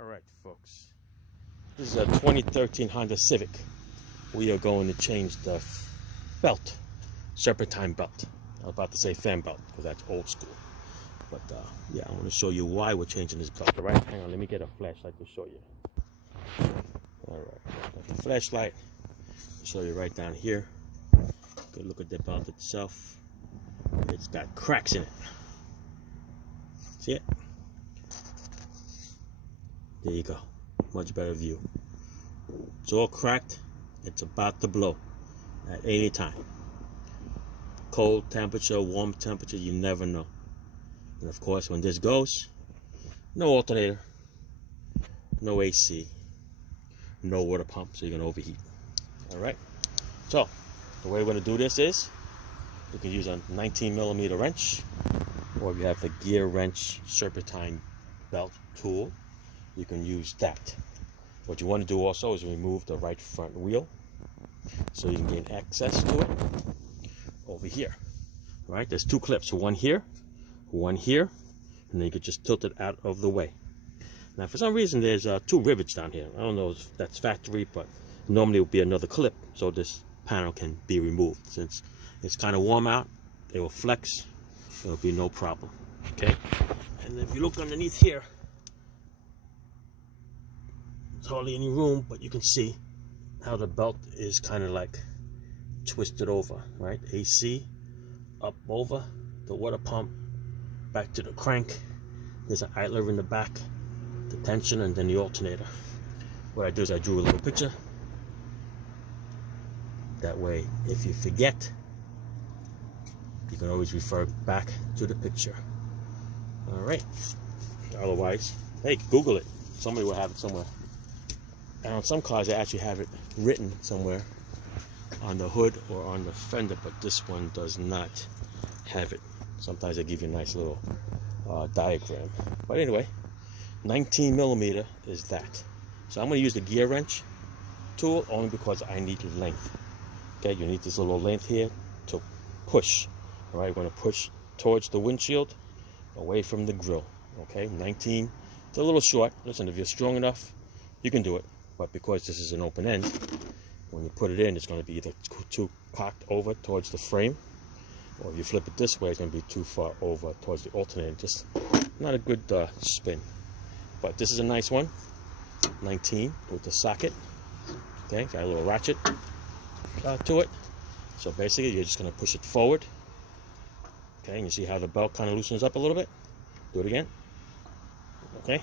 Alright folks, this is a 2013 Honda Civic. We are going to change the belt, Serpentine belt. I was about to say fan belt because that's old school. But yeah, I want to show you why we're changing this belt. Alright, hang on, let me get a flashlight to show you. Alright, the flashlight to show you right down here. Good look at the belt itself. It's got cracks in it. See it? There you go. Much better view. It's all cracked. It's about to blow at any time. Cold temperature, warm temperature, you never know. And of course, when this goes, no alternator, no AC, no water pump, so you're going to overheat. Alright? So, the way we're going to do this is, you can use a 19mm wrench, or if you have the gear wrench Serpentine belt tool, you can use that. What you want to do also is remove the right front wheel so you can gain access to it over here. Right? There's two clips, one here, and then you could just tilt it out of the way. Now for some reason there's two rivets down here. I don't know if that's factory, but normally it would be another clip so this panel can be removed. Since it's kind of warm out, it will flex, there'll be no problem. Okay? And if you look underneath here, there's hardly any room, but you can see how the belt is kind of like twisted over, right? AC up over the water pump, back to the crank. There's an idler in the back, the tension, and then the alternator. What I do is I drew a little picture. That way, if you forget, you can always refer back to the picture. All right. Otherwise, hey, Google it. Somebody will have it somewhere. And on some cars, they actually have it written somewhere on the hood or on the fender, but this one does not have it. Sometimes they give you a nice little diagram. But anyway, 19mm is that. So I'm going to use the gear wrench tool only because I need length. Okay, you need this little length here to push. All right, we're going to push towards the windshield, away from the grill. Okay, 19. It's a little short. Listen, if you're strong enough, you can do it. But because this is an open end, when you put it in, it's going to be either too cocked over towards the frame, or if you flip it this way, it's going to be too far over towards the alternator. Just not a good spin. But this is a nice one, 19 with the socket. Okay, got a little ratchet to it. So basically, you're just going to push it forward. Okay, and you see how the belt kind of loosens up a little bit. Do it again. Okay,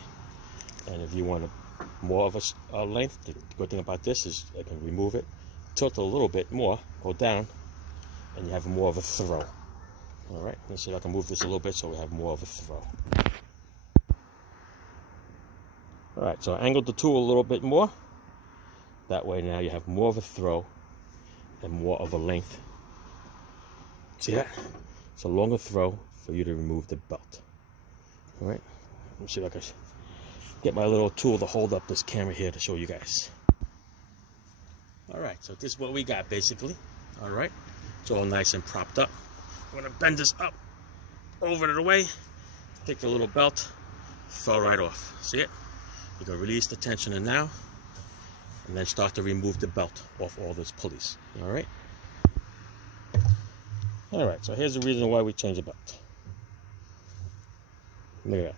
and if you want more of a length, the good thing about this is I can remove it, tilt a little bit more, go down, and you have more of a throw. All right, let's see if I can move this a little bit so we have more of a throw. All right, so I angled the tool a little bit more. That way now you have more of a throw and more of a length. See that? It's a longer throw for you to remove the belt. All right, let me see if I can get my little tool to hold up this camera here to show you guys. Alright, so this is what we got basically. Alright, it's all nice and propped up. I'm going to bend this up over to the way, take the little belt, fell right off. See it? You can release the tensioner now, and then start to remove the belt off all those pulleys. Alright? Alright, so here's the reason why we changed the belt. Look at that.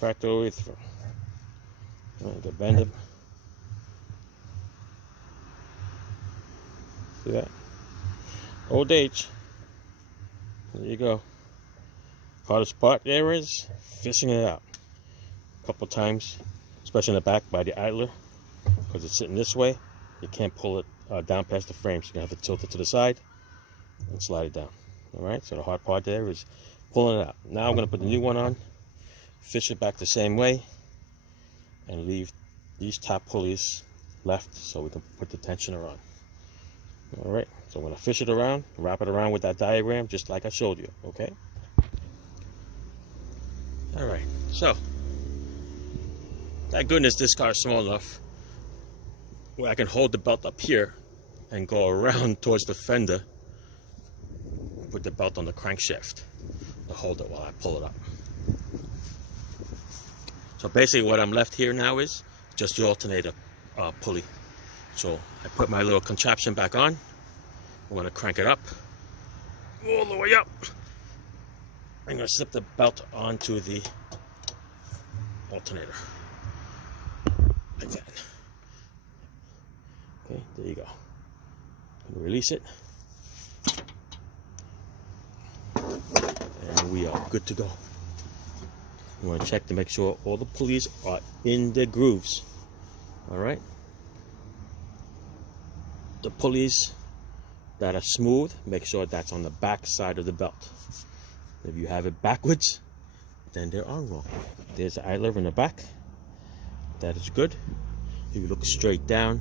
Cracked all the way through. Right, to bend it. See that? Old age. There you go. Hardest part there is fishing it out. A couple times, especially in the back by the idler, because it's sitting this way. You can't pull it down past the frame, so you're going to have to tilt it to the side and slide it down. Alright, so the hard part there is pulling it out. Now I'm going to put the new one on. Fish it back the same way and leave these top pulleys left so we can put the tensioner on. Alright, so when I fish it around, wrap it around with that diagram just like I showed you, okay? Alright, so thank goodness this car is small enough where I can hold the belt up here and go around towards the fender, put the belt on the crankshaft to hold it while I pull it up. So basically what I'm left here now is just the alternator pulley. So I put my little contraption back on. I'm going to crank it up all the way up. I'm going to slip the belt onto the alternator like that. Okay, there you go. I'm going to release it, and we are good to go. You want to check to make sure all the pulleys are in their grooves. All right. The pulleys that are smooth, make sure that's on the back side of the belt. If you have it backwards, then they're on wrong. There's the idler in the back. That is good. If you look straight down,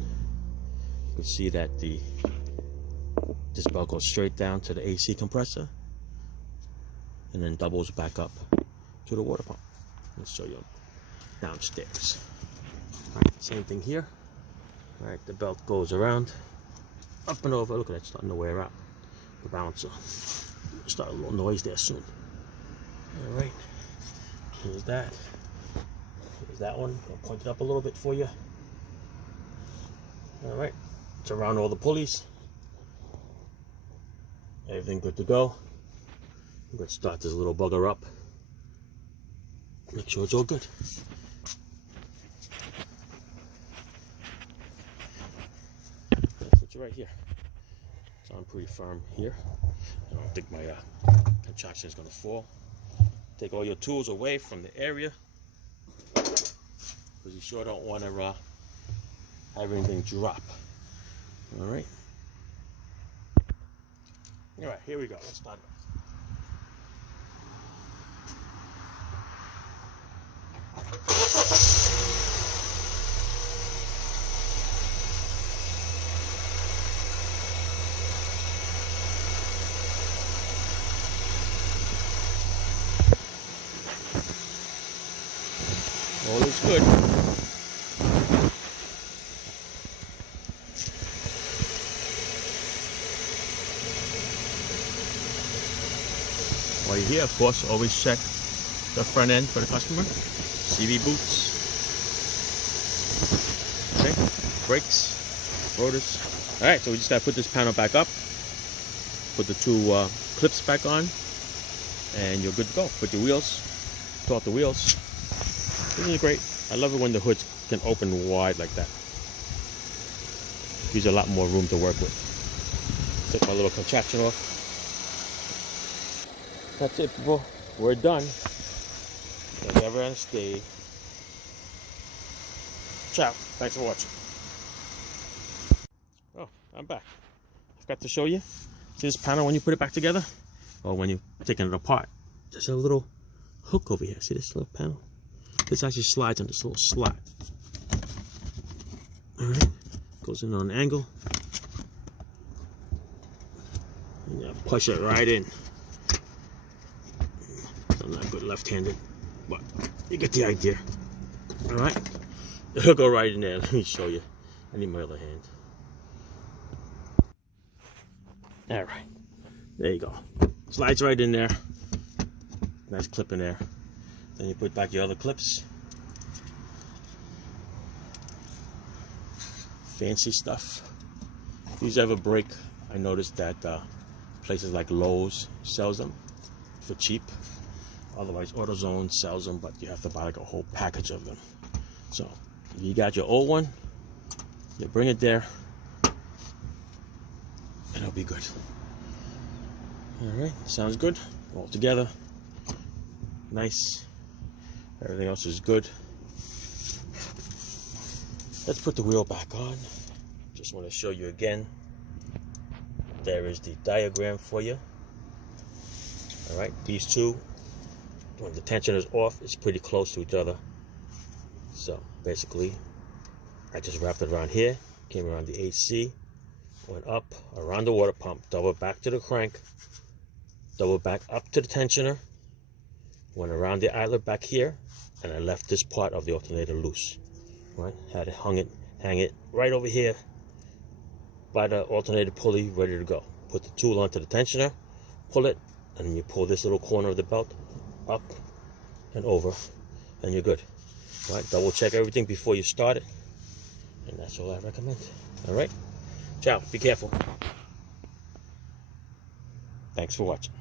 you can see that this belt goes straight down to the AC compressor and then doubles back up to the water pump. Let's show you downstairs. All right, same thing here. All right, the belt goes around, up and over. Look at that, starting to wear out. The balancer. Start a little noise there soon. All right, here's that. Here's that one. I'll point it up a little bit for you. All right, it's around all the pulleys. Everything good to go. I'm going to start this little bugger up. Make sure it's all good. It's right here. It's on pretty firm here. I don't think my contraption is going to fall. Take all your tools away from the area, because you sure don't want to have anything drop. All right. All right, here we go. Let's start. All is good. While you're here, of course, always check the front end for the customer. CV boots. Okay, brakes, rotors. All right, so we just gotta put this panel back up, put the two clips back on, and you're good to go. Put your wheels, taut the wheels. This is great. I love it when the hoods can open wide like that. Gives you a lot more room to work with. Take my little contraption off. That's it, people. We're done. Never and stay. Ciao. Thanks for watching. Oh, I'm back. I forgot to show you. See this panel when you put it back together? Or when you're taking it apart? There's a little hook over here. See this little panel? This actually slides on this little slot. Alright. Goes in on an angle. And you push it right in. I'm not good left-handed, but you get the idea. Alright. It'll go right in there. Let me show you. I need my other hand. Alright. There you go. Slides right in there. Nice clip in there. Then you put back your other clips. Fancy stuff. If these ever break, I noticed that places like Lowe's sells them for cheap. Otherwise, AutoZone sells them, but you have to buy like a whole package of them. So, if you got your old one, you bring it there, and it'll be good. Alright, sounds good. All together. Nice. Everything else is good. Let's put the wheel back on. Just want to show you again. There is the diagram for you. Alright, these two, when the tension is off, it's pretty close to each other. So basically, I just wrapped it around here, came around the AC, went up around the water pump, double back to the crank, double back up to the tensioner, went around the idler back here, and I left this part of the alternator loose. Right, had it hang it right over here by the alternator pulley, ready to go. Put the tool onto the tensioner, pull it, and you pull this little corner of the belt up and over, and you're good. All right, double check everything before you start it. And that's all I recommend. All right. Ciao. Be careful. Thanks for watching.